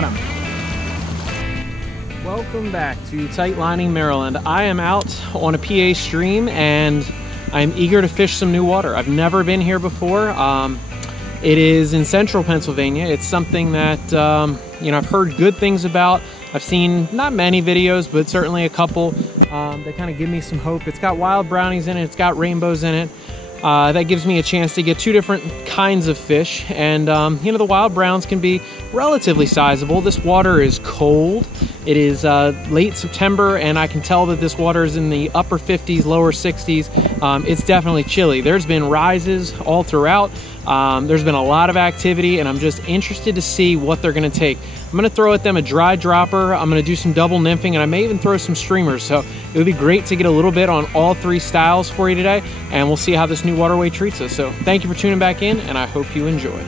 Got him. Welcome back to Tight Lining, Maryland. I am out on a PA stream and I'm eager to fish some new water. I've never been here before. It is in central Pennsylvania. It's something that you know, I've heard good things about. I've seen not many videos, but certainly a couple that kind of give me some hope. It's got wild brownies in it. It's got rainbows in it. That gives me a chance to get two different kinds of fish. And you know, the wild browns can be relatively sizable. This water is cold. It is late September, and I can tell that this water is in the upper 50s, lower 60s. It's definitely chilly. There's been rises all throughout. There's been a lot of activity, and I'm just interested to see what they're going to take. I'm going to throw at them a dry dropper. I'm going to do some double nymphing, and I may even throw some streamers. So it would be great to get a little bit on all three styles for you today, and we'll see how this new waterway treats us. So thank you for tuning back in, and I hope you enjoy.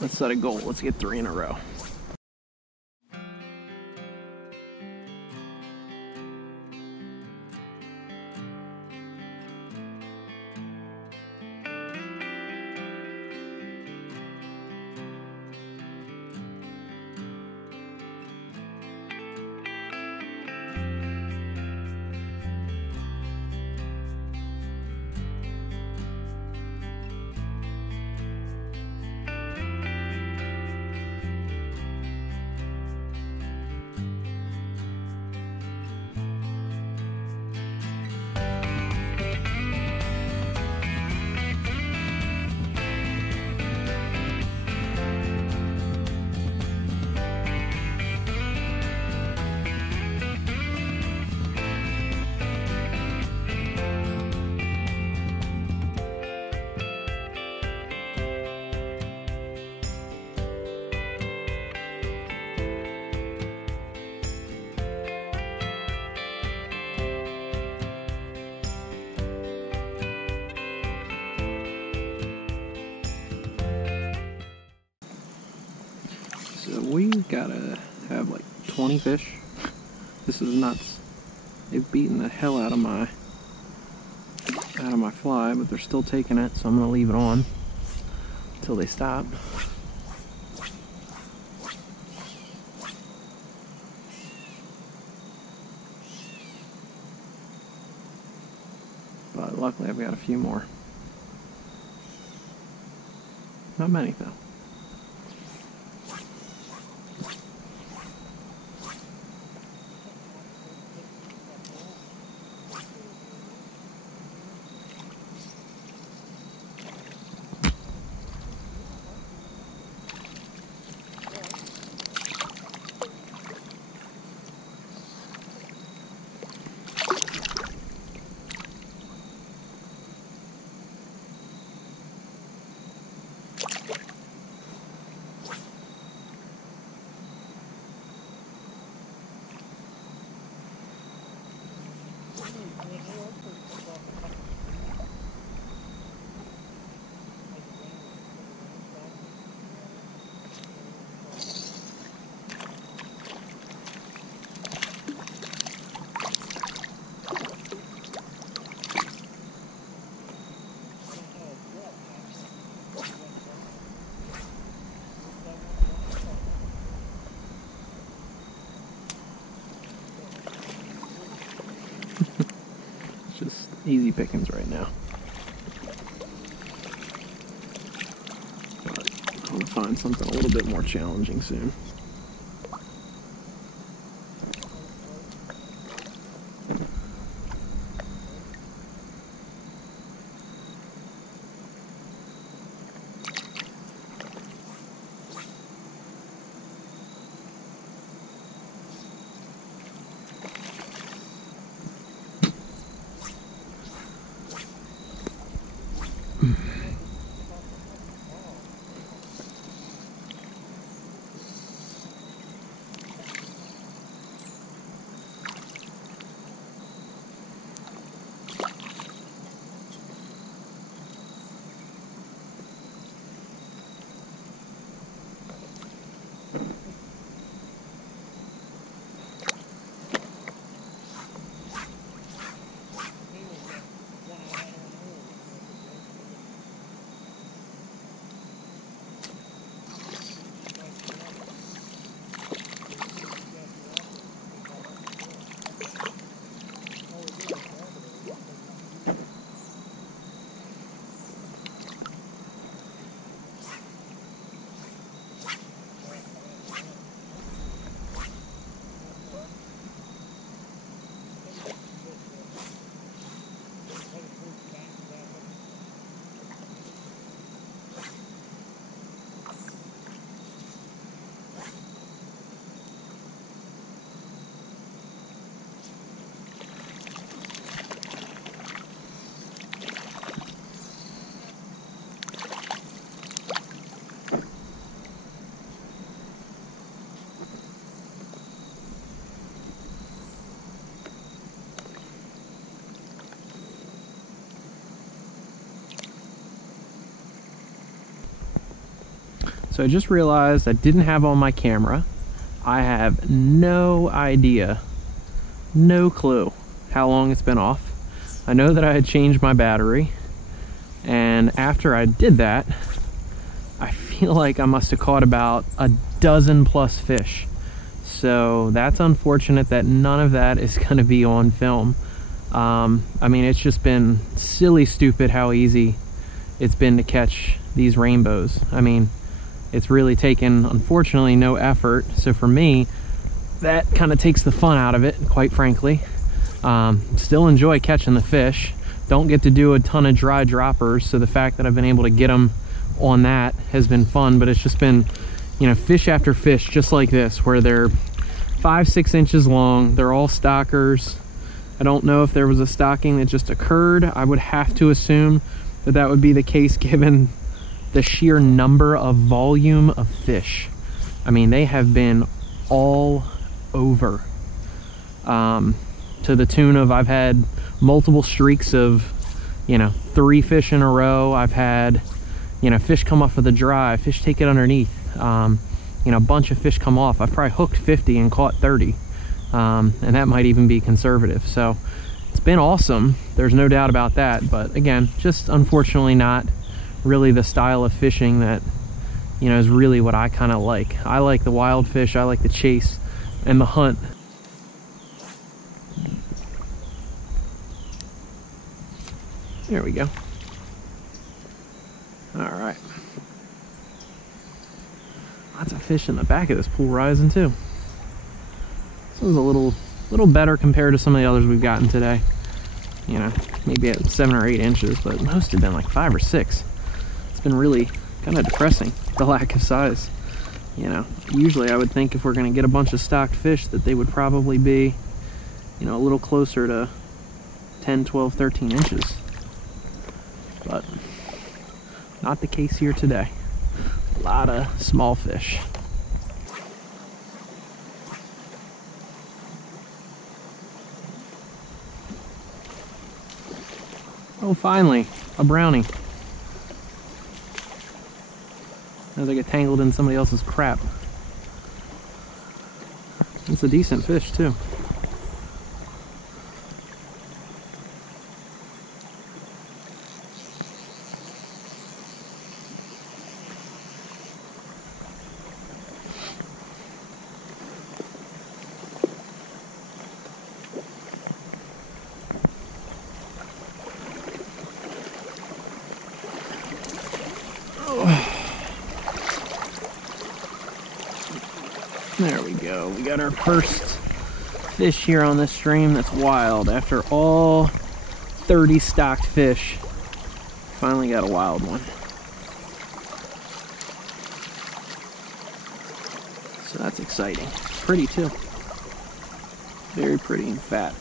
Let's set a goal. Let's get 3 in a row. So we've got to have like 20 fish. This is nuts. They've beaten the hell out of my fly, but they're still taking it, so I'm gonna leave it on until they stop. But luckily I've got a few more. Not many though. Just easy pickings right now. But I'm gonna find something a little bit more challenging soon. So I just realized I didn't have on my camera. I have no idea, no clue how long it's been off. I know that I had changed my battery, and after I did that, I feel like I must have caught about a dozen plus fish. So that's unfortunate that none of that is going to be on film. I mean, it's just been silly stupid how easy it's been to catch these rainbows. I mean, it's really taken, unfortunately, no effort. So for me, that kind of takes the fun out of it, quite frankly. Still enjoy catching the fish. Don't get to do a ton of dry droppers, so the fact that I've been able to get them on that has been fun. But it's just been, you know, fish after fish just like this, where they're 5-6 inches long. They're all stockers. I don't know if there was a stocking that just occurred. I would have to assume that that would be the case given the sheer number of volume of fish. I mean, they have been all over, to the tune of I've had multiple streaks of, you know, 3 fish in a row. I've had, you know, fish come off of the dry, fish take it underneath, you know, a bunch of fish come off. I've probably hooked 50 and caught 30, and that might even be conservative. So it's been awesome, there's no doubt about that. But again, just unfortunately not really the style of fishing that, you know, is really what I kind of like. I like the wild fish, I like the chase and the hunt. There we go. All right. Lots of fish in the back of this pool rising too. This one's a little better compared to some of the others we've gotten today. You know, maybe at 7 or 8 inches, but most have been like 5 or 6. It's been really kind of depressing, the lack of size. You know, usually I would think if we're going to get a bunch of stocked fish that they would probably be, you know, a little closer to 10, 12, 13 inches. But not the case here today. A lot of small fish. Oh, finally, a brownie. As I get tangled in somebody else's crap. It's a decent fish, too. There we go. We got our first fish here on this stream that's wild. After all 30 stocked fish, finally got a wild one. So that's exciting. Pretty too. Very pretty and fat.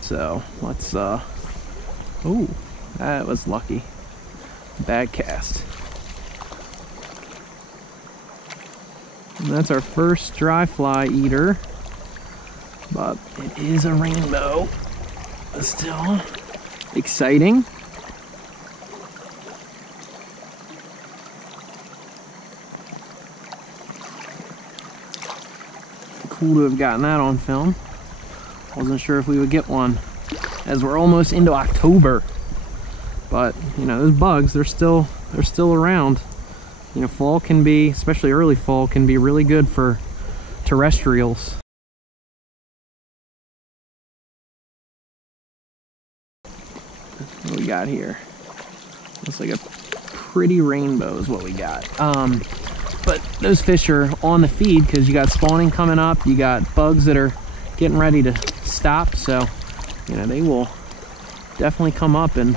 So let's oh, that was lucky. Bad cast. And that's our first dry fly eater, but it is a rainbow. Still exciting. Cool to have gotten that on film. Wasn't sure if we would get one as we're almost into October, but you know, those bugs, they're still around. You know, fall can be, especially early fall, can be really good for terrestrials. What do we got here? Looks like a pretty rainbow is what we got. But those fish are on the feed because you got spawning coming up, you got bugs that are getting ready to stop, so you know, they will definitely come up and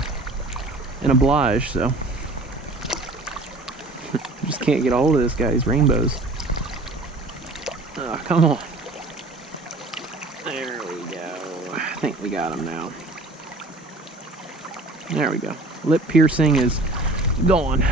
oblige. So just can't get a hold of this guy. These rainbows. Oh, come on. There we go. I think we got him now. There we go. Lip piercing is gone.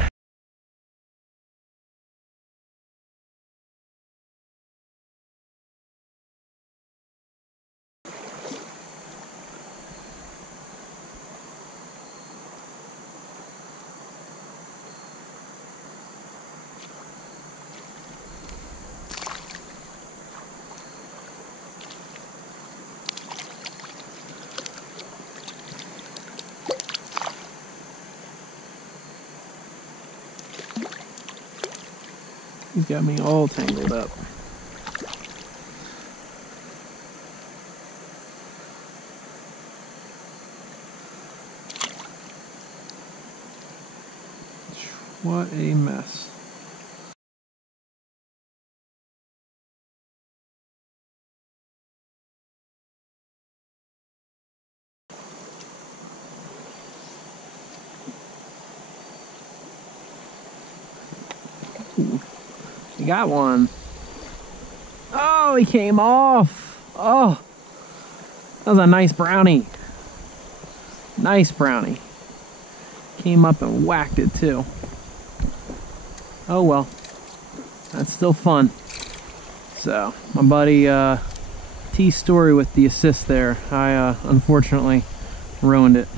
He's got me all tangled up. What a mess. Ooh. You got one. Oh, he came off. Oh, that was a nice brownie. Nice brownie. Came up and whacked it too. Oh well, that's still fun. So, my buddy T Story with the assist there. I unfortunately ruined it.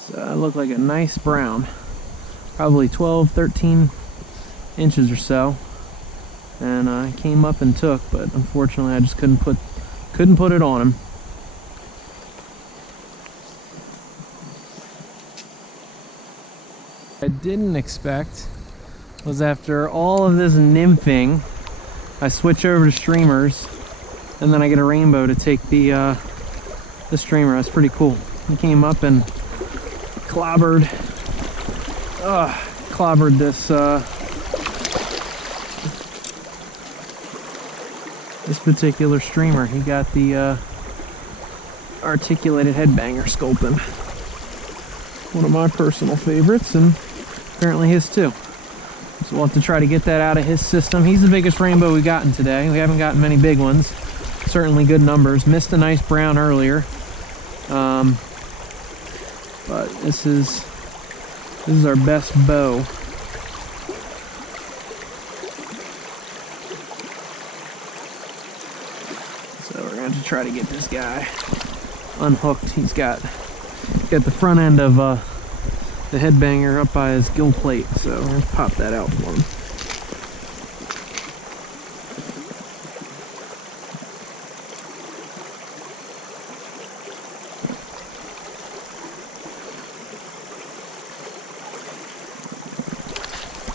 So that looked like a nice brown. Probably 12, 13 inches or so, and I came up and took, but unfortunately I just couldn't put it on him. I didn't expect was after all of this nymphing, I switch over to streamers, and then I get a rainbow to take the streamer. That's pretty cool. He came up and clobbered this particular streamer. He got the articulated headbanger sculpin. One of my personal favorites, and apparently his too. So we'll have to try to get that out of his system. He's the biggest rainbow we've gotten today. We haven't gotten many big ones. Certainly good numbers. Missed a nice brown earlier. But this is our best bow. So we're going to try to get this guy unhooked. He's got the front end of the headbanger up by his gill plate, so we're going to pop that out for him.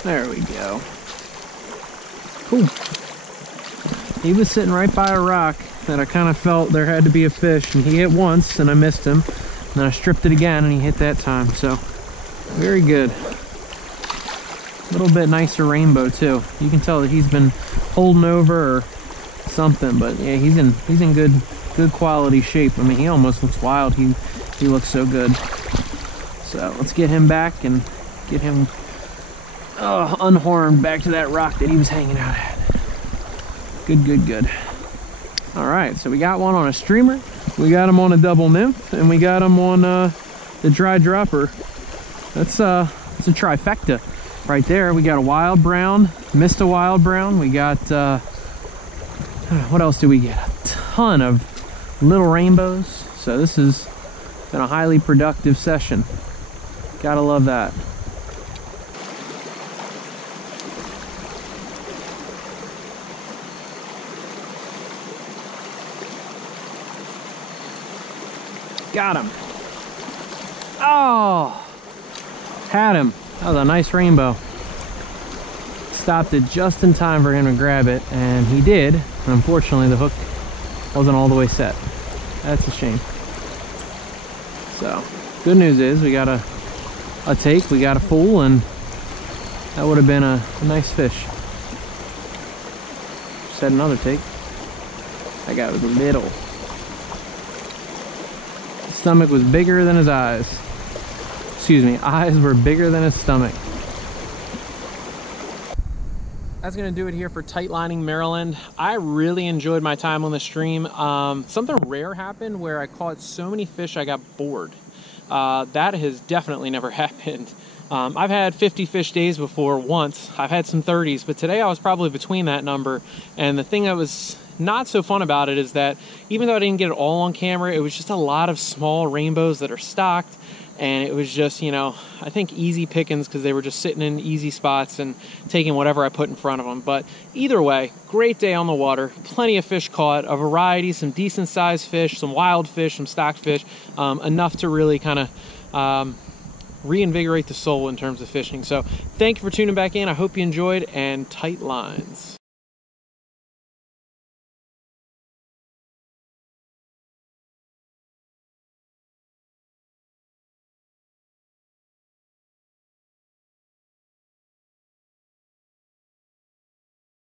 There we go. Cool. He was sitting right by a rock that I kind of felt there had to be a fish, and he hit once and I missed him. And then I stripped it again and he hit that time, so very good. A little bit nicer rainbow too. You can tell that he's been holding over or something, but yeah, he's in good quality shape. I mean, he almost looks wild. He looks so good. So let's get him back and get him unhorned back to that rock that he was hanging out at. Good. All right, so we got one on a streamer, we got him on a double nymph, and we got him on the dry dropper. It's a trifecta right there. We got a wild brown, missed a wild brown. We got what else did we get? A ton of little rainbows. So this has been a highly productive session. Gotta love that. Got him. Oh, had him. That was a nice rainbow. Stopped it just in time for him to grab it, and he did. And unfortunately, the hook wasn't all the way set. That's a shame. So, good news is we got a take, we got a full, and that would have been a nice fish. Just had another take. That guy was little. Stomach was bigger than his eyes. Excuse me, eyes were bigger than his stomach. That's going to do it here for Tight Lining Maryland. I really enjoyed my time on the stream. Something rare happened where I caught so many fish I got bored. That has definitely never happened. I've had 50 fish days before once. I've had some 30s, but today I was probably between that number. And the thing that was not so fun about it is that even though I didn't get it all on camera, it was just a lot of small rainbows that are stocked. And it was just, you know, I think easy pickings because they were just sitting in easy spots and taking whatever I put in front of them. But either way, great day on the water, plenty of fish caught, a variety, some decent sized fish, some wild fish, some stocked fish, enough to really kind of reinvigorate the soul in terms of fishing. So thank you for tuning back in. I hope you enjoyed, and tight lines.